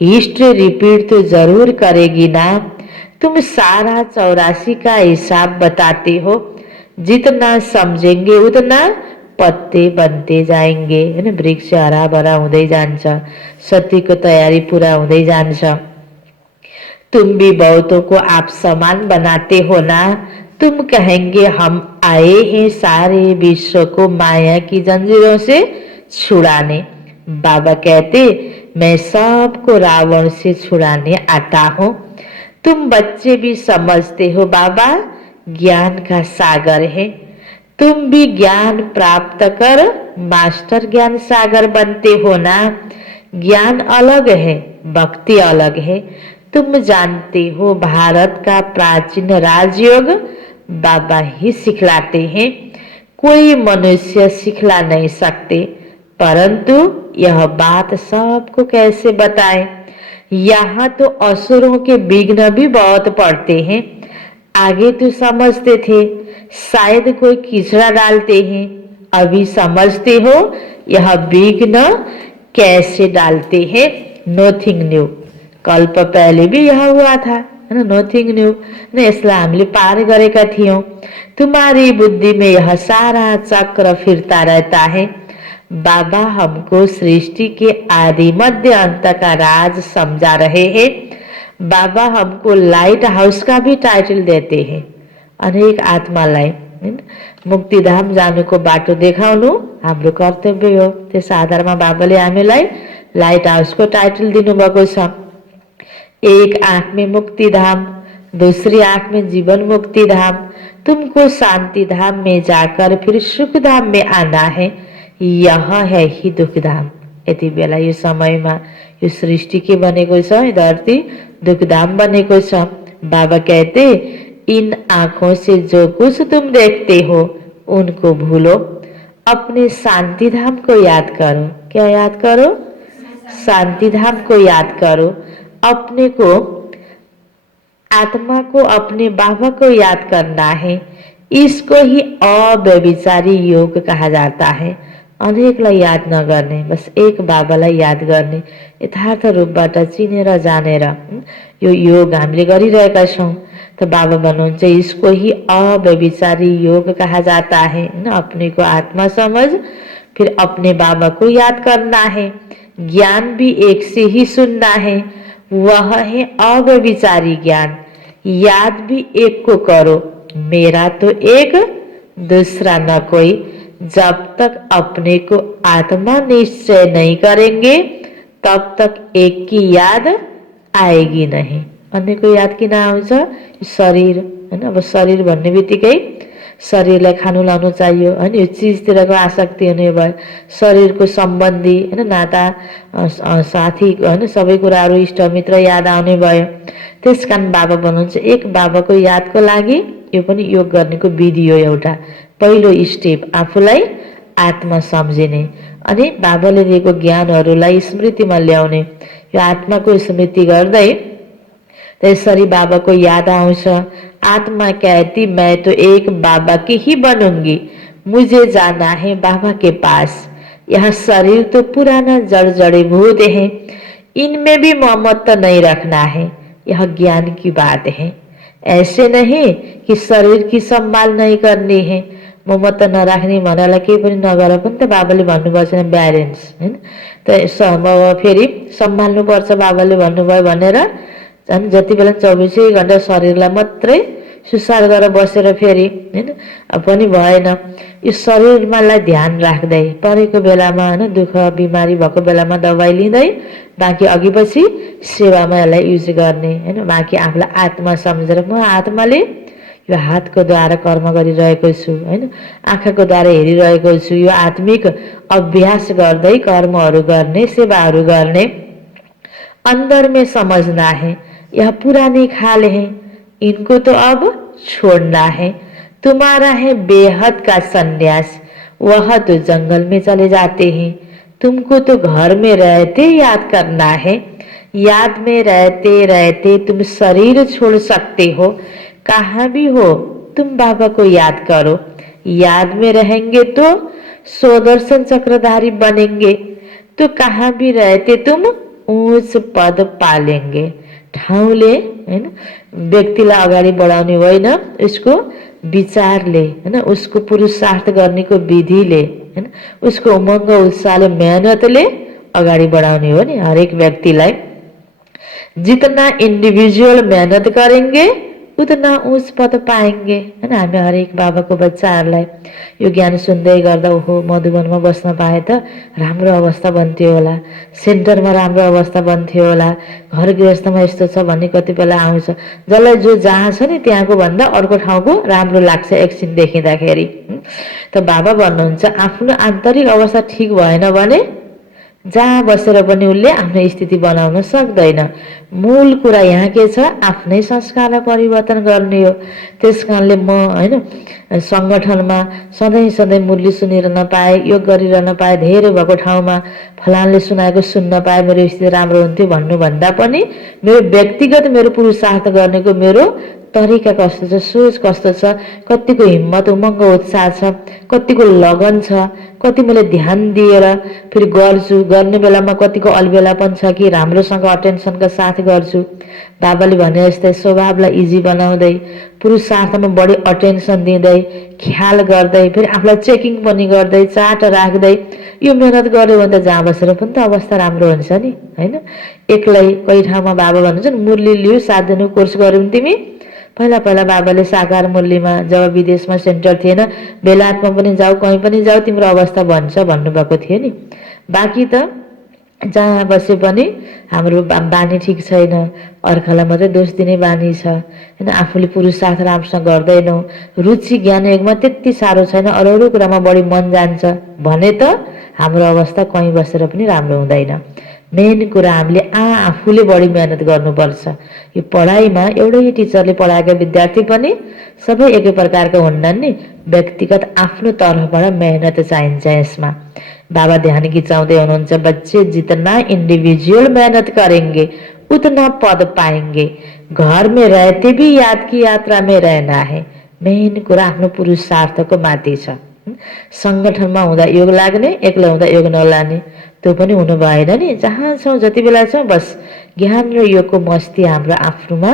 हिस्ट्री रिपीट तो जरूर करेगी ना। तुम सारा 84 का हिसाब बताते हो। जितना समझेंगे उतना पत्ते बनते जाएंगे, है ना, वृक्ष हरा भरा हुँदै जान्छ, सतीको तयारी पूरा हुँदै जान्छ। तुम भी बहुतों को आप समान बनाते हो ना। तुम कहेंगे हम आए हैं सारे विश्व को माया की जंजीरों से छुड़ाने। बाबा कहते मैं सबको रावण से छुड़ाने आता हूँ। तुम बच्चे भी समझते हो बाबा ज्ञान का सागर है। तुम भी ज्ञान प्राप्त कर मास्टर ज्ञान सागर बनते हो ना। ज्ञान अलग है, भक्ति अलग है। तुम जानते हो भारत का प्राचीन राजयोग बाबा ही सिखलाते हैं, कोई मनुष्य सिखला नहीं सकते। परंतु यह बात सबको कैसे बताएं? यहाँ तो असुरों के विघ्न भी बहुत पड़ते हैं। आगे तो समझते थे शायद कोई कीचड़ा डालते हैं, अभी समझते हो यह विघ्न कैसे डालते हैं। Nothing new. कल्प पहले भी यह हुआ था, है ना, नोथिंग न्यू ने यसलाई हामीले पार गरेका थियौं। तुम्हारी बुद्धि में यह सारा चक्र फिरता रहता है। बाबा हमको सृष्टि के आदि मध्य अंत का राज समझा रहे हैं। बाबा हमको लाइट हाउस का भी टाइटल देते हैं। अनेक आत्मालाई मुक्तिधाम जानुको बाटो देखाउनु हाम्रो कर्तव्य हो। त्यस आधारमा बाबाले हामीलाई लाइट हाउसको टाइटल दिनुभएको छ। एक आंख में मुक्ति धाम, दूसरी आंख में जीवन मुक्ति धाम। तुमको शांति धाम में जाकर फिर सुख धाम में आना है। यह है ही दुख धाम। यति बेला यो समयमा यो सृष्टि के बनेको छ, धरती दुख धाम बनेको छ। बाबा कहते इन आंखों से जो कुछ तुम देखते हो उनको भूलो, अपने शांति धाम को याद करो। क्या याद करो? शांति धाम को याद करो। अपने को, आत्मा को, अपने बाबा को याद करना है। इसको ही अव्यभिचारी योग कहा जाता है। अनेकलाई याद नगर्ने, बस एक बाबालाई याद गर्ने, यथार्थ रूपबाट चिनेर जानेर यो योग हामीले गरिरहेका छौँ। तो बाबा भन्नुहुन्छ इसको ही अव्यभिचारी योग कहा जाता है। अपने को आत्मा समझ, फिर अपने बाबा को याद करना है। ज्ञान भी एक से ही सुनना है, वह है अव्यभिचारी ज्ञान। याद भी एक को करो, मेरा तो एक दूसरा न कोई। जब तक अपने को आत्मा निश्चय नहीं करेंगे तब तक एक की याद आएगी नहीं। अन्य को याद किन आउँछ? शरीर, हैन। अब शरीर भन्ने बित्तिकै शरीरलाई खानु लाउनु चाहियो हैन, यो चिजतिरको आसक्ति हुने भयो, शरीरको सम्बन्धी हैन, नाता साथी हैन, सबै कुराहरू इष्टमित्र याद आउने भयो। त्यसकारण बाबा भन्नुहुन्छ एक बाबाको यादको लागि यो पनि योग गर्नेको विधि हो। एउटा पहिलो स्टेप आफूलाई आत्मा सम्झिने अनि बाबाले दिएको ज्ञानहरूलाई स्मृतिमा ल्याउने। यो आत्माको स्मृति गर्दै त्यसरी बाबाको याद आउँछ। आत्मा कहती मैं तो एक बाबा की ही बनूंगी, मुझे जाना है बाबा के पास। यह शरीर तो पुराना जड़ जड़ीभूत है, इनमें भी ममत्व नहीं रखना है। यह ज्ञान की बात है। ऐसे नहीं कि शरीर की संभाल नहीं करनी है। ममत्व नराख्ने भन्नलाई केही पनि नगर पनि त बाबाले भन्नुभएको छैन, ब्यालेन्स हैन। त फेरि सम्हाल्नुपर्छ बाबाले भन्नुभयो भनेर झन् जति बेला 24 घण्टा शरीरलाई मात्रै सुसार गरेर बसेर फेरि हैन पनि भएन। यो शरीरमालाई ध्यान राख्दै परेको बेलामा हैन, दुःख बिमारी भएको बेलामा दबाई लिँदै बाँकी अघिपछि सेवामा यसलाई युज गर्ने हैन। बाँकी आफूलाई आत्मा सम्झेर म आत्माले यो हातको द्वारा कर्म गरिरहेको छु हैन, आँखाको द्वारा हेरिरहेको छु। यो आत्मिक अभ्यास गर्दै कर्महरू गर्ने, सेवाहरू गर्ने। अंदर में समझना है यह पुराने खाल हैं, इनको तो अब छोड़ना है। तुम्हारा है बेहद का संन्यास, वह तो जंगल में चले जाते हैं। तुमको तो घर में रहते याद करना है। याद में रहते रहते तुम शरीर छोड़ सकते हो। कहाँ भी हो तुम बाबा को याद करो। याद में रहेंगे तो सुदर्शन चक्रधारी बनेंगे, तो कहाँ भी रहते तुम ऊंच पद पालेंगे। ठाउँले हैन व्यक्तिलाई अगाडि बढाउने होइन, उसको विचारले हैन, उसको पुरुषार्थ गर्नेको विधिले हैन, उसको उमङ्ग उत्साहले मेहनतले अगाडि बढाउने हो नि हरेक व्यक्तिलाई। जितना इन्डिभिजुअल मेहनत करेंगे उतना उच्च पद पाएंगे हैन। हामी हरेक बाबाको बच्चाहरूलाई यो ज्ञान सुन्दै गर्दा ओहो मधुवनमा बस्न पाए त राम्रो अवस्था बन्थ्यो होला, सेन्टरमा राम्रो अवस्था बन्थ्यो होला, घर गृहस्थमा यस्तो छ भन्ने कति बेला आउँछ। जसलाई जो जहाँ छ नि त्यहाँको भन्दा अर्को ठाउँको राम्रो लाग्छ एकछिन देखिँदाखेरि। त बाबा भन्नुहुन्छ आफ्नो आन्तरिक अवस्था ठिक भएन भने जहाँ बसेर पनि उसले आफ्नो स्थिति बनाउन सक्दैन। मूल कुरा यहाँ के छ, आफ्नै संस्कारलाई परिवर्तन गर्ने हो। त्यसकारणले म हैन संगठनमा सधैँ सधैँ मुरली सुनिरहन पाए, योग गरिरहन पाए, धेरै भएको ठाउँमा फलानले सुनाएको सुन्न पाए मेरो स्थिति राम्रो हुन्थ्यो भन्नुभन्दा पनि मेरो व्यक्तिगत मेरो पुरुषार्थ गर्नेको मेरो तरिका कस्तो छ, सोच कस्तो छ, कतिको हिम्मत उमङ्ग उत्साह छ, कतिको लगन छ, कति मैले ध्यान दिएर फेरि गर्छु, गर्ने बेलामा कतिको अलबेलापन छ कि राम्रोसँग अटेन्सनका साथ गर्छु। बाबाले भने जस्तै स्वभावलाई इजी बनाउँदै पुरुषार्थमा बढी अटेन्सन दिँदै ख्याल गर्दै फेरि आफूलाई चेकिङ पनि गर्दै चार्ट राख्दै यो मेहनत गर्यो भने त जहाँ बसेर पनि त अवस्था राम्रो हुन्छ नि हैन। एक्लै कोही ठाउँमा बाबा भन्नुहुन्छ मुरली लियो 7 दिनको कोर्स गर्यौ तिमी। पहिला पहिला बाबाले साकार मुरलीमा जब विदेशमा सेन्टर थिएन बेलायतमा पनि जाऊ कहीँ पनि जाऊ तिम्रो अवस्था भन्छ भन्नुभएको थियो नि। बाँकी त जहाँ बसे पनि हाम्रो बानी ठिक छैन, अर्कालाई मात्रै दोष दिने बानी छ हैन। आफूले पुरुषार्थ राम्रोसँग गर्दैनौ, रुचि ज्ञान योगमा त्यति साह्रो छैन, अरू कुरामा बढी मन जान्छ भने त हाम्रो अवस्था कहीँ बसेर पनि राम्रो हुँदैन। मेन कुरा हामीले आफूले बढी मेहनत गर्नुपर्छ। यो पढाइमा एउटै टिचरले पढाएका विद्यार्थी पनि सबै एकै प्रकारका हुन्नन् नि, व्यक्तिगत आफ्नो तर्फबाट मेहनत चाहिन्छ यसमा। बाबा ध्यान खिचाउँदै हुनुहुन्छ बच्चे जितना इंडिविजुअल मेहनत करेंगे उतना पद पाएंगे। घर में रहते भी याद की यात्रा में रहना है। मेन कुरा आफ्नो पुरुषार्थको माथि छ। संगठनमा हुँदा योग लाग्ने, एक्लै हुँदा योग नलाने त्यो पनि हुनु भएन नि। जहाँ छौँ जति बेला छौँ बस ज्ञान र योगको मस्ती हाम्रो आफ्नोमा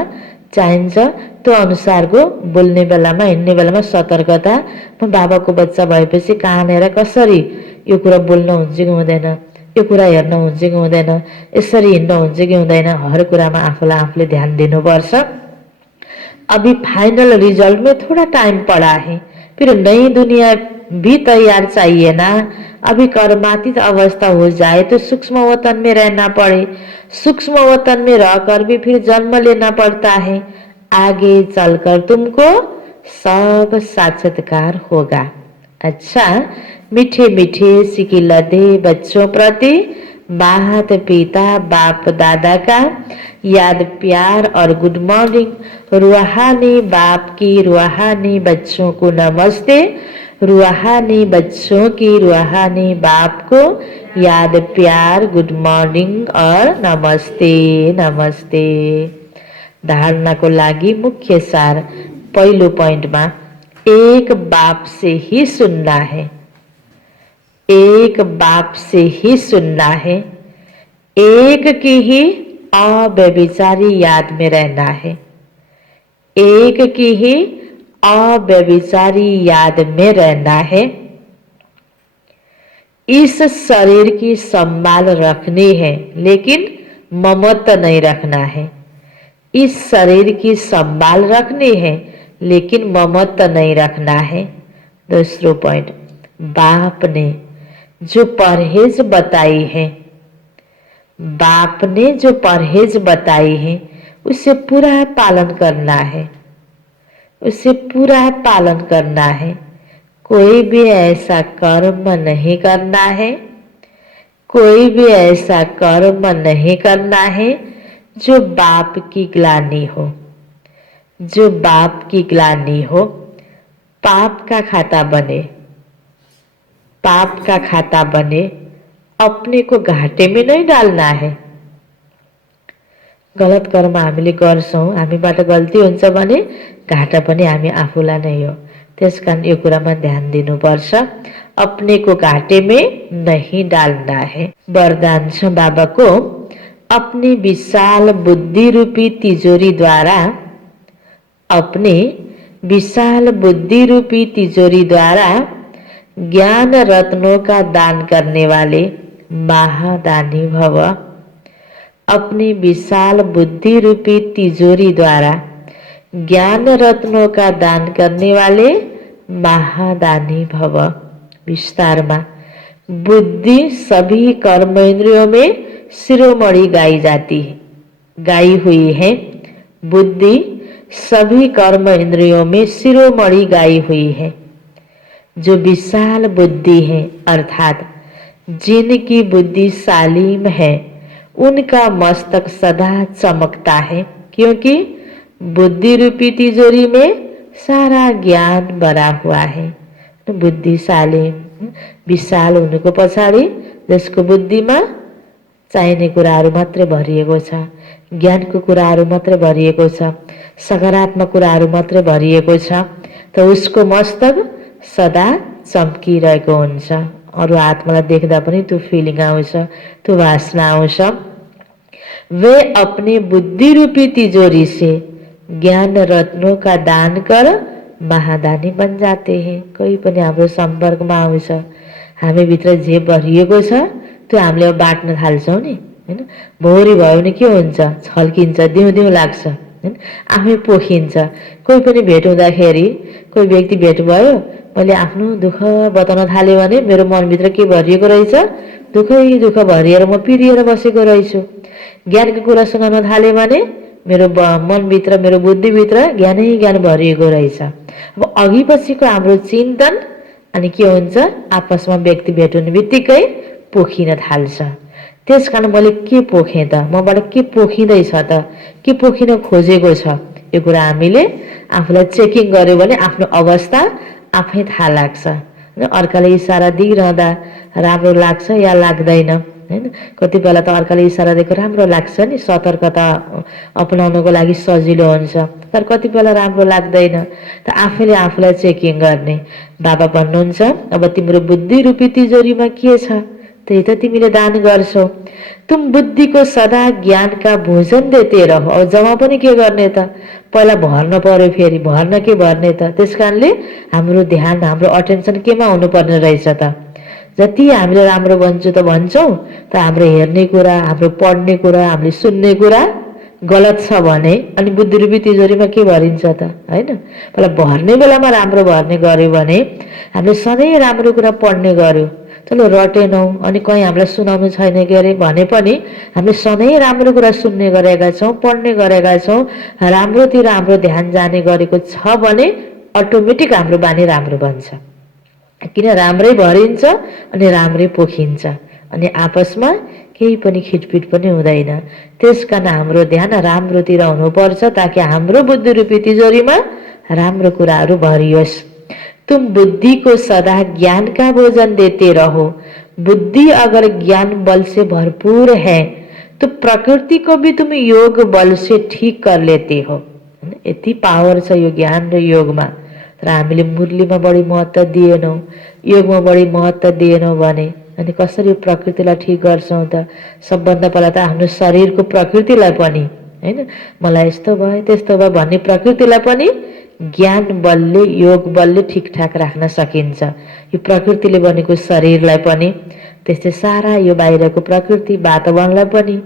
चाहिन्छ। त्यो अनुसारको बोल्ने बेलामा हिँड्ने बेलामा सतर्कता। म बाबाको बच्चा भएपछि कहाँनिर कसरी यो कुरा बोल्न हुन्छ कि हुँदैन, यो कुरा हेर्न हुन्छ कि हुँदैन, यसरी हिँड्न हुन्छ कि हुँदैन, हर कुरामा आफूलाई आफूले ध्यान दिनुपर्छ। अभी फाइनल रिजल्ट में थोड़ा टाइम पड़ा है, फिर नई दुनिया भी तैयार चाहिए ना। अभी कर्मातीत अवस्था हो जाए तो सूक्ष्म वतन में रहना पड़े, सूक्ष्म वतन में रहकर भी फिर जन्म लेना पड़ता है। आगे चलकर तुमको सब साक्षात्कार होगा। अच्छा, मीठे मीठे सिकिलते बच्चों प्रति माता पिता बाप दादा का याद प्यार और गुड मॉर्निंग। रूहानी बाप की रूहानी बच्चों को नमस्ते। रूहानी बच्चों की रूहानी बाप को याद प्यार गुड मॉर्निंग और नमस्ते नमस्ते। धारणा को लागि मुख्य सार पहिलो पॉइंटमा एक बाप से ही सुनना है। एक बाप से ही सुनना है। एक की ही अव्यभिचारी याद में रहना है। एक की ही अव्यभिचारी याद में रहना है। इस शरीर की संभाल रखनी है, लेकिन ममत्व नहीं रखना है। इस शरीर की संभाल रखनी है, लेकिन ममत्व नहीं रखना है। दूसरा पॉइंट, बाप ने जो परहेज बताई है, बाप ने जो परहेज बताई है उसे पूरा पालन करना है। उसे पूरा पालन करना है। कोई भी ऐसा कर्म नहीं करना है, कोई भी ऐसा कर्म नहीं करना है जो बाप की ग्लानि हो, जो बाप की ग्लानि हो। पाप का खाता बने, पाप का खाता बने, अपने को घाटे में नहीं डालना है। गलत कर्म हामीले गर्छौं, हामीबाट गल्ती हुन्छ भने घाटा पनि हामी आफूलाई नै हो। त्यसकारण यो कुरामा ध्यान दिनुपर्छ। अपने को घाटे में नहीं डालना है। वरदान छ बाबा को, अपनी विशाल बुद्धि रूपी तिजोरी द्वारा, अपने विशाल बुद्धि रूपी तिजोरी द्वारा ज्ञान रत्नों का दान करने वाले महादानी भव। अपनी विशाल बुद्धि रूपी तिजोरी द्वारा ज्ञान रत्नों का दान करने वाले महादानी भव। विस्तार में, बुद्धि सभी कर्म इंद्रियों में शिरोमणि गाई जाती है, गाई हुई है। बुद्धि सभी कर्म इंद्रियों में शिरोमणि गाई हुई है। जो विशाल बुद्धि है, अर्थात जिनकी बुद्धि सालीम है, उनका मस्तक सदा चमकता है, क्योंकि बुद्धि रूपी तिजोरी में सारा ज्ञान भरा हुआ है। बुद्धि सालीम विशाल हुनुको पछाडि जसको बुद्धिमा चाहिने कुराहरू मात्रै भरिएको छ, ज्ञानको कुराहरू मात्रै भरिएको छ, सकारात्मक कुराहरू मात्रै भरिएको छ, त उसको मस्तक सदा चम्किरहेको हुन्छ। अरू आत्मालाई देख्दा पनि त्यो फिलिङ आउँछ, त्यो वासना आउँछ। वे अपनी बुद्धि रूपी तिजोरी से ज्ञान रत्नों का दान कर महादानी बन जाते हैं। कोही पनि हाम्रो सम्पर्कमा आउँछ, हामी भित्र जे भरिएको छ त्यो हामीले बाँड्न थाल्छौँ नि, हैन। भोरी भयो भने के हुन्छ, छल्किन्छ, दिउँ दिउँ लाग्छ, हैन, आफै पोखिन्छ। कोही पनि भेट हुँदाखेरि, कोही व्यक्ति भेट भयो, मैले आफ्नो दुःख बताउन थाले भने मेरो मनभित्र के भरिएको रहेछ, दुःखै दुःख भरिएर म पिरिएर बसेको रहेछु। ज्ञानको कुरा सुनाउन थाले भने मेरो मनभित्र, मेरो बुद्धिभित्र ज्ञानै ज्ञान भरिएको रहेछ। अब अघि पछिको हाम्रो चिन्तन अनि के हुन्छ, आपसमा व्यक्ति भेट हुने बित्तिकै पोखिन थाल्छ। त्यसकारण मैले के पोखेँ त, मबाट के पोखिँदैछ त, के पोखिन खोजेको छ, यो कुरा हामीले आफूलाई चेकिङ गर्यो भने आफ्नो अवस्था आफै थाहा लाग्छ। अर्काले इसारा दिइरहँदा राम्रो लाग्छ या लाग्दैन, हैन। कति बेला त अर्काले इसारा दिएको राम्रो लाग्छ नि, सतर्कता अपनाउनको लागि सजिलो हुन्छ, तर कति बेला राम्रो लाग्दैन। त आफैले आफूलाई चेकिङ गर्ने। बाबा भन्नुहुन्छ, अब तिम्रो बुद्धि रूपी तिजोरीमा के छ, त्यही त तिमीले दान गर्छौ। तुम बुद्धि को सदा ज्ञान का भोजन देते रहो। अब जम्मा पनि के गर्ने त, पहिला भर्न पर्यो, फेरि भर्न के भर्ने त। त्यसकारणले हाम्रो ध्यान, हाम्रो अटेन्सन केमा हुनुपर्ने रहेछ त, जति हामीले राम्रो भन्छौँ त भन्छौँ, त हाम्रो हेर्ने कुरा, हाम्रो पढ्ने कुरा, हामीले सुन्ने कुरा गलत छ भने अनि बुद्धि रूपी तिजोरीमा के भरिन्छ त, हैन। पहिला भर्ने बेलामा राम्रो भर्ने गर्यो भने, हामीले सधैँ राम्रो कुरा पढ्ने गर्यो, चलो रटेनौँ, अनि कहीँ हामीलाई सुनाउनु छैन के अरे भने पनि हामीले सधैँ राम्रो कुरा सुन्ने गरेका छौँ, पढ्ने गरेका छौँ, राम्रोतिर हाम्रो ध्यान जाने गरेको छ भने अटोमेटिक हाम्रो बानी राम्रो बन्छ। किन राम्रै भरिन्छ अनि राम्रै पोखिन्छ अनि आपसमा केही पनि खिटपिट पनि हुँदैन। त्यसकारण हाम्रो ध्यान राम्रोतिर हुनुपर्छ ताकि हाम्रो बुद्धि रूपी तिजोरीमा राम्रो कुराहरू भरियोस्। तुम बुद्धि को सदा ज्ञान का भोजन देते रहो। बुद्धि अगर ज्ञान बल से भरपूर है तो प्रकृति को भी तुम योग बल से ठीक कर लेते हो। यति पावर छ यो ज्ञान र योगमा। तर हामीले मुरलीमा बढी महत्त्व दिएनौँ, योगमा बढी महत्त्व दिएनौँ भने अनि कसरी प्रकृतिलाई ठिक गर्छौँ त? सबभन्दा पहिला त आफ्नो शरीरको प्रकृतिलाई पनि, हैन, मलाई यस्तो भयो त्यस्तो भयो भन्ने प्रकृतिलाई पनि ज्ञान बलले योग बलले ठिकठाक राख्न सकिन्छ। यो प्रकृतिले बनेको शरीरलाई पनि, त्यस्तै सारा यो बाहिरको प्रकृति वातावरणलाई पनि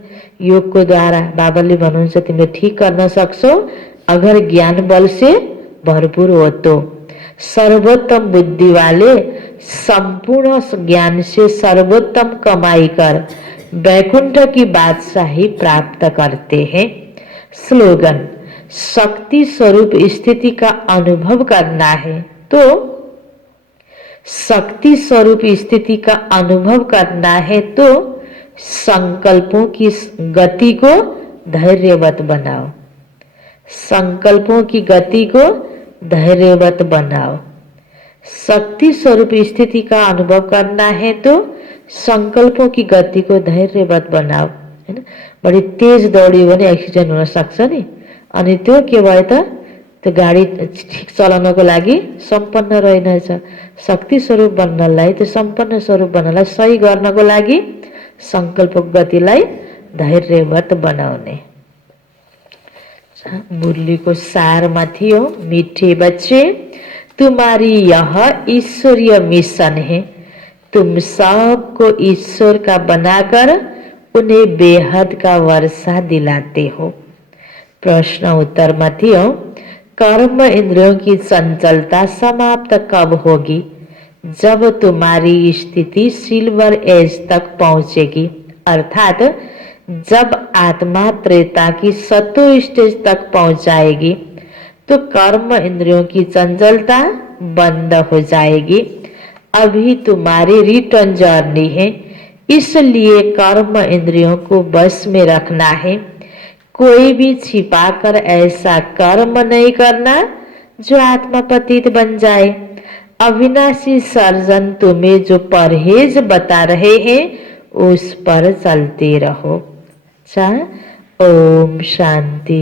योगको द्वारा बाबाले भन्नुहुन्छ तिमीले ठीक गर्न सक्छौ अगर ज्ञान बल से भरपूर हो तो। सर्वोत्तम बुद्धि वाले संपूर्ण ज्ञान से सर्वोत्तम कमाई कर वैकुंठ की बादशाही प्राप्त करते हैं। स्लोगन: शक्ति स्वरूप स्थिति का अनुभव करना है तो शक्ति स्वरूप स्थिति का अनुभव करना है तो संकल्पों की गति को धैर्यवत बनाओ। संकल्पों की गति को धैर्यवत बनाओ। शक्ति स्वरूप स्थिति का अनुभव करना है तो संकल्पों की गति को धैर्यवत बनाओ। हैन, बढी तेज दौडियो भने एक्सिडेन्ट हुन सक्छ नि। अनि त्यो के भयो त? त्यो गाडी ठिक चलाउनको लागि सम्पन्न रहेनछ। शक्ति स्वरूप बन्नलाई, त्यो सम्पन्न स्वरूप बन्नलाई सही गर्नको लागि संकल्पको गतिलाई धैर्यवत बनाउने। मुरली को सारमा थियो, मीठे बच्चे तुम्हारी यह ईश्वरीय मिशन है। तुम सबको ईश्वर का बनाकर उन्हें बेहद का वर्षा दिलाते हो। प्रश्न उत्तर में थियो, कर्म इंद्रियों की चंचलता समाप्त कब होगी? जब तुम्हारी स्थिति सिल्वर एज तक पहुंचेगी, अर्थात जब आत्मा त्रेता की सतो स्टेज तक पहुंच जाएगी तो कर्म इंद्रियों की चंचलता बंद हो जाएगी। अभी तुम्हारी रिटर्न जर्नी है, इसलिए कर्म इंद्रियों को बस में रखना है। कोई भी छिपाकर ऐसा कर्म नहीं करना जो आत्मा पतित बन जाए। अविनाशी सर्जन तुम्हें जो परहेज बता रहे हैं उस पर चलते रहो। ओम शांति।